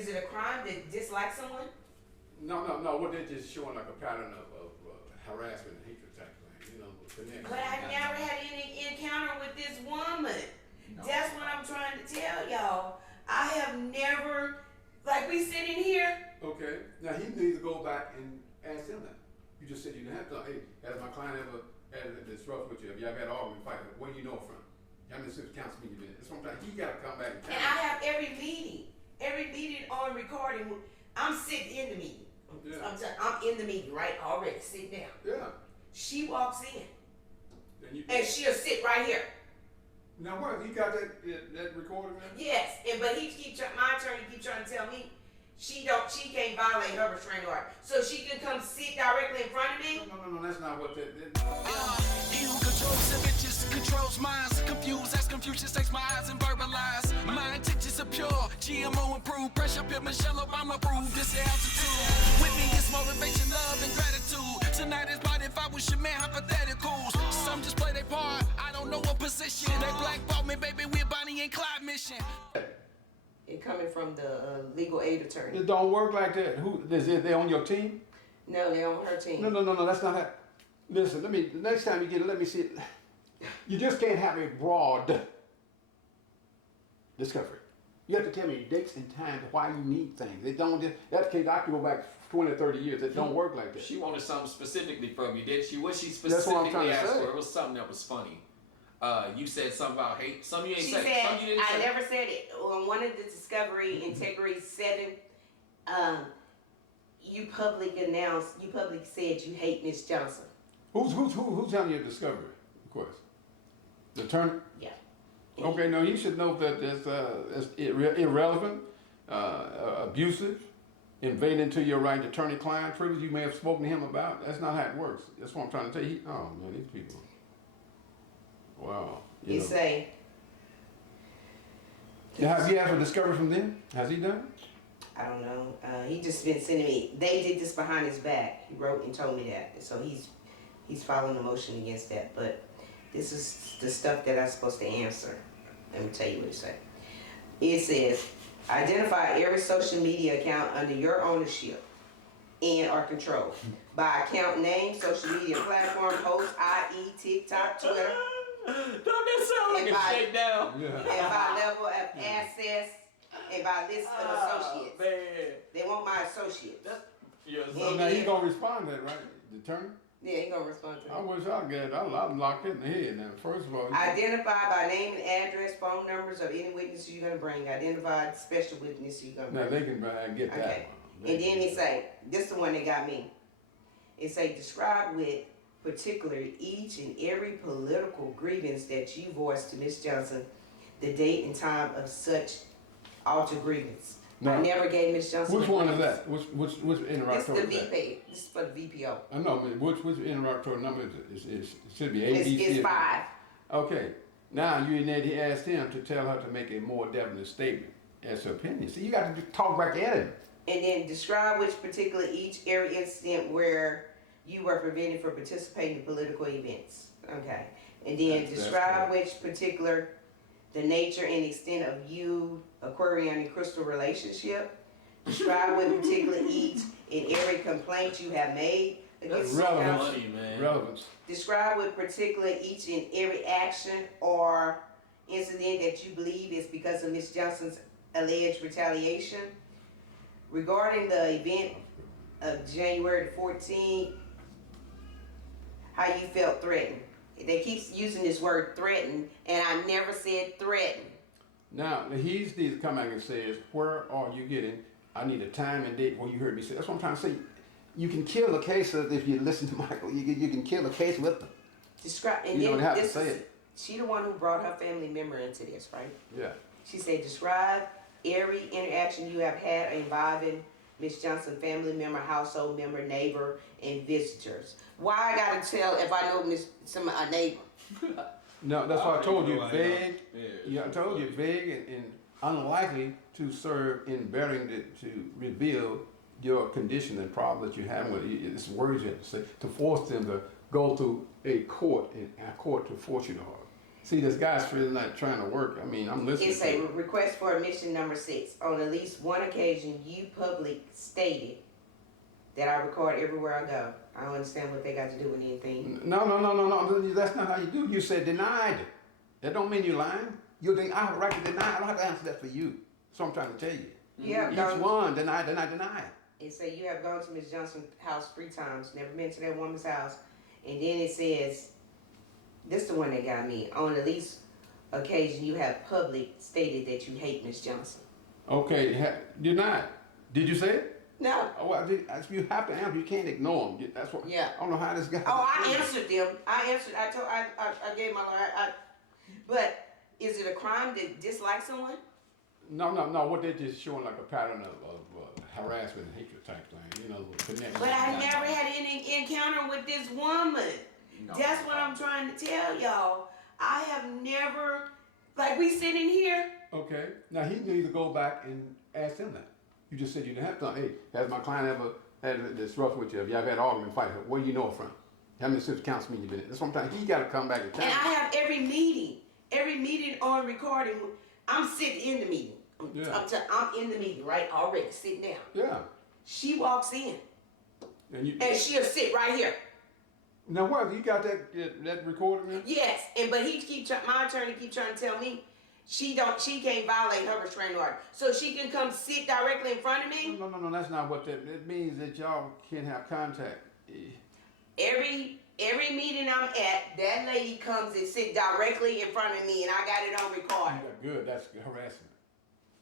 Is it a crime to dislike someone? No. What they're just showing like a pattern of harassment and hatred type thing, you know, connection. But I've never had any encounter with this woman. No. That's what I'm trying to tell y'all. I have never, like we sitting here. Okay. Now he needs to go back and ask him that. You just said you didn't have to. Hey, has my client ever had this rough with you? Have you ever had an argument, fight? Where do you know it from? How many council meetings you been? Sometimes he got to come back and tell And I have every meeting on recording. I'm sitting in the meeting. Yeah. I'm in the meeting, right? Already sitting down. Yeah. She walks in, and she'll sit right here. Now what? He got that recording there? Yes, but my attorney keeps trying to tell me she can't violate her restraining order, so she can come sit directly in front of me. No, that's not what that. He who controls images controls minds. Confused as Confucius takes my eyes and verbalize. My intentions are pure, GMO approved. Pressure up Michelle Obama approved. This altitude. With me is motivation, love, and gratitude. Tonight is about if I was your man, hypotheticals. Some just play their part. I don't know what position. They blackball me, baby. We're Bonnie and Clyde mission. It coming from the legal aid attorney. It don't work like that. Who is it? They on your team? No, they're on her team. No. That's not how. Listen, the next time you get it, let me see it. You just can't have a broad discovery. You have to tell me dates and times why you need things. It don't. That case, I could go back 20 or 30 years. It don't work like that. She wanted something specifically from you, did she? What she That's what I'm trying specifically to asked say. for? It was something that was funny. You said something about hate. Some you ain't She said. said, Some you didn't I say. never said it. On one of the Discovery Integrity 7, you publicly said you hate Miss Johnson. Who's telling you a discovery? Of course, the attorney. Yeah. Okay, no, you should know that it's irrelevant, abusive, invading into your right to attorney-client privilege. You may have spoken to him about. That's not how it works. That's what I'm trying to tell you. Oh man, these people. Wow. You say. Have you had a discovery from them? Has he done it? I don't know. He just been sending me. They did this behind his back. He wrote and told me that. So he's filing a motion against that. But this is the stuff that I'm supposed to answer. Let me tell you what it says. It says, identify every social media account under your ownership and or control by account name, social media platform, host, i.e. TikTok, Twitter. Don't that sound like a shakedown? Yeah. And by level of access and by list of associates. Man. They want my associates. So now he's gonna respond to that, right? The attorney? Yeah, he gonna respond to I it. wish I get. I'm locked in the head now. First of all, Identify by name and address, phone numbers of any witnesses you're gonna bring. Identify special witnesses you're gonna now bring. they can get that Okay. one. And then it say, this is the one that got me. It say, describe with particular each and every political grievance that you voiced to Ms. Johnson, the date and time of such altered grievance. No. I never gave Ms. Johnson. Which a one is grievance. that? Which This is interrogatory the is that? VP. This is for the VPO. I know, but which interrogatory number is it? It should be A, B, C. It's 5. Okay. Now you need to ask him to tell her to make a more definite statement as her opinion. See, you got to talk back at him. And then describe which particular each every incident where you were prevented from participating in political events. Okay. And then That's describe which particular the nature and extent of you, Aquarian and Crystal relationship. Describe with particular each and every complaint you have made against Relevant. someone. Funny, man. Relevance. Describe with particular each and every action or incident that you believe is because of Ms. Johnson's alleged retaliation. Regarding the event of January the 14th, how you felt threatened. They keep using this word threatened, and I never said threatened. Now he's needs to come back and says, where are you getting? I need a time and date when you heard me say. That's what I'm trying to say. You can kill a case if you listen to Michael. You can kill a case with them. Describe, and You then don't have to this say is, it. she the one who brought her family member into this, right? Yeah. She said, describe every interaction you have had involving Ms. Johnson, family member, household member, neighbor, and visitors. Why I gotta tell if I know a neighbor? No, that's why I told you I don't know. vague. Yeah, Yeah, I told you vague and unlikely to serve in bearing to reveal your condition and problem that you have with it. It's words you have to say to force them to go through a court to force you to harm. See, this guy's really not trying to work. I mean, I'm listening. It's a request for admission number 6. On at least one occasion, you public stated that I record everywhere I go. I don't understand what they got to do with anything. No. That's not how you do. You said denied. That don't mean you're lying. I have a right to deny. I don't have to answer that for you. So I'm trying to tell you. Each one, deny. It say you have gone to Ms. Johnson's house 3 times, never been to that woman's house. And then it says, this the one that got me. On at least occasion, you have public stated that you hate Ms. Johnson. Okay, denied. Did you say it? No. Oh, well, you have to answer. You can't ignore them. That's what. Yeah. I don't know how this guy. Oh, I answered them. I gave my. But is it a crime to dislike someone? No. What they're just showing like a pattern of harassment and hatred type thing. You know, connection. But I never had any encounter with this woman. No. That's what I'm trying to tell y'all. I have never, like we sitting here. Okay. Now he needs to go back and ask him that. You just said you didn't have to. Hey, has my client ever had this rough with you? Have you ever had an argument, fight? Where do you know it from? How many city council meetings you been in? That's what I'm telling you. He got to come back and tell And me. I have every meeting on recording. I'm sitting in the meeting. I'm in the meeting, right? Already sitting down. Yeah. She walks in, And she'll sit right here. Now what? You got that recording there? Yes, but my attorney keep trying to tell me she can't violate her restraining order, so she can come sit directly in front of me. No. That's not what that means. That y'all can't have contact. Every meeting I'm at, that lady comes and sit directly in front of me, and I got it on record. Yeah, good. That's harassment.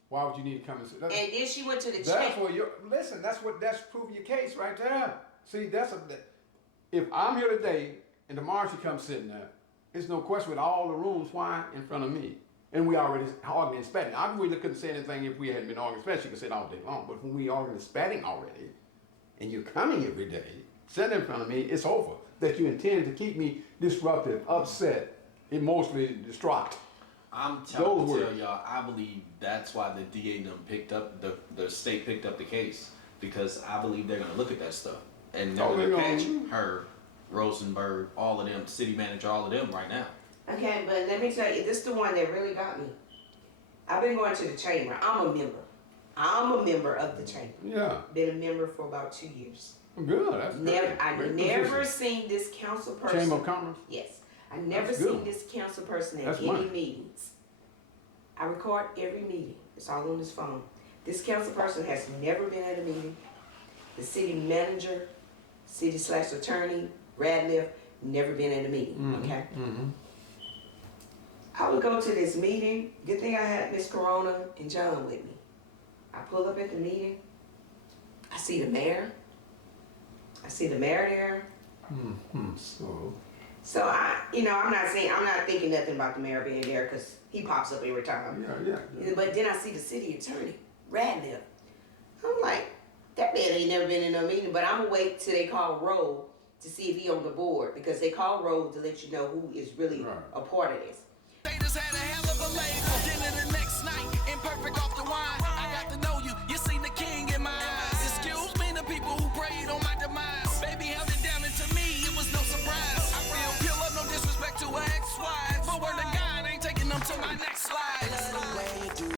Why would you need to come and sit? And then she went to the That's check. where you listen. That's proving your case right there. See, if I'm here today and tomorrow she comes sitting there, it's no question with all the rooms why in front of me. And we already arguing and spatting. I really couldn't say anything if we hadn't been arguing, especially she could sit all day long. But when we arguing and spatting already, and you're coming every day, sitting in front of me, it's over. That you intend to keep me disruptive, upset, emotionally distraught. I'm telling y'all, I believe that's why the DA done picked up, the state picked up the case. Because I believe they're going to look at that stuff. And they're going to catch her, Rosenberg, all of them, city manager, all of them right now. Okay, but let me tell you, this is the one that really got me. I've been going to the chamber. I'm a member of the chamber. Yeah. Been a member for about 2 years. Good. That's I've never seen this council person. Chamber of Commerce? Yes. I've never seen this council person at any meetings. I record every meeting. It's all on this phone. This council person has never been at a meeting. The city manager, city/attorney, Radcliffe, never been at a meeting. Okay? Mm-hmm. I would go to this meeting. Good thing I had Miss Corona and John with me. I pull up at the meeting. I see the mayor. there. Mm-hmm. So I'm not thinking nothing about the mayor being there because he pops up every time. Yeah. But then I see the city attorney, Radcliffe. I'm like, that man ain't never been in no meeting, but I'm gonna wait till they call roll to see if he on the board because they call roll to let you know who is really a part of this. They just had a hell of a label. Dinner the next night, imperfect off the wine. I got to know you, you seen the king in my eyes. Excuse me, the people who prayed on my demise. Baby held it down, and to me, it was no surprise. I feel pure love, no disrespect to an ex-wife. But word to God, ain't taking them to my next